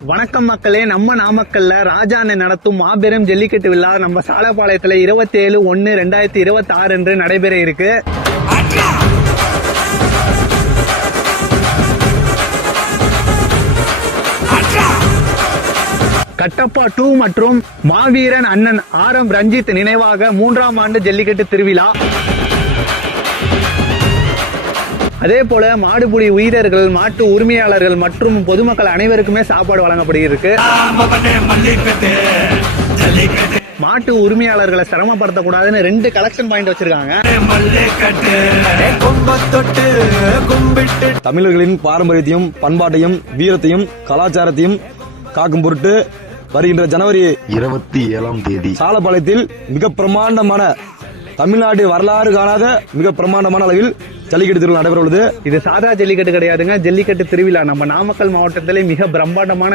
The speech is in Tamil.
வணக்கம் மக்களே, நம்ம நாமக்கல்ல ராஜா அண்ணன் நடத்தும் மாபெரும் ஜல்லிக்கட்டு விழா நம்ம சாலப்பாளையத்துல 27/1/2026 என்று நடைபெற இருக்கு. கட்டப்பா 2 மற்றும் மாவீரன் அண்ணன் RM ரஞ்சித் நினைவாக 3ஆம் ஆண்டு ஜல்லிக்கட்டு திருவிழா. அதே போல மாடுபிடி வீரர்கள், மாட்டு உரிமையாளர்கள் மற்றும் பொதுமக்கள் அனைவருக்குமே சாப்பாடு வழங்கப்படுகிறது. மாட்டு உரிமையாளர்களை சிரமப்படுத்தக்கூடாதுன்னு 2 கலெக்ஷன் பாயிண்ட் வச்சிருக்காங்க. தமிழர்களின் பாரம்பரியத்தையும் பண்பாட்டையும் வீரத்தையும் கலாச்சாரத்தையும் காக்கும் பொருட்டு வருகின்ற ஜனவரி 27ஆம் தேதி சாலப்பாளையத்தில் மிக பிரமாண்டமான, தமிழ்நாடு வரலாறு காணாத மிக பிரமாண்டமான அளவில் ஜல்லிக்கட்டு திருவிழா நடைபெற உள்ளது. இது சாதா ஜல்லிக்கட்டு கிடையாதுங்க, ஜல்லிக்கட்டு திருவிழா. நம்ம நாமக்கல் மாவட்டத்திலே மிக பிரம்மாண்டமான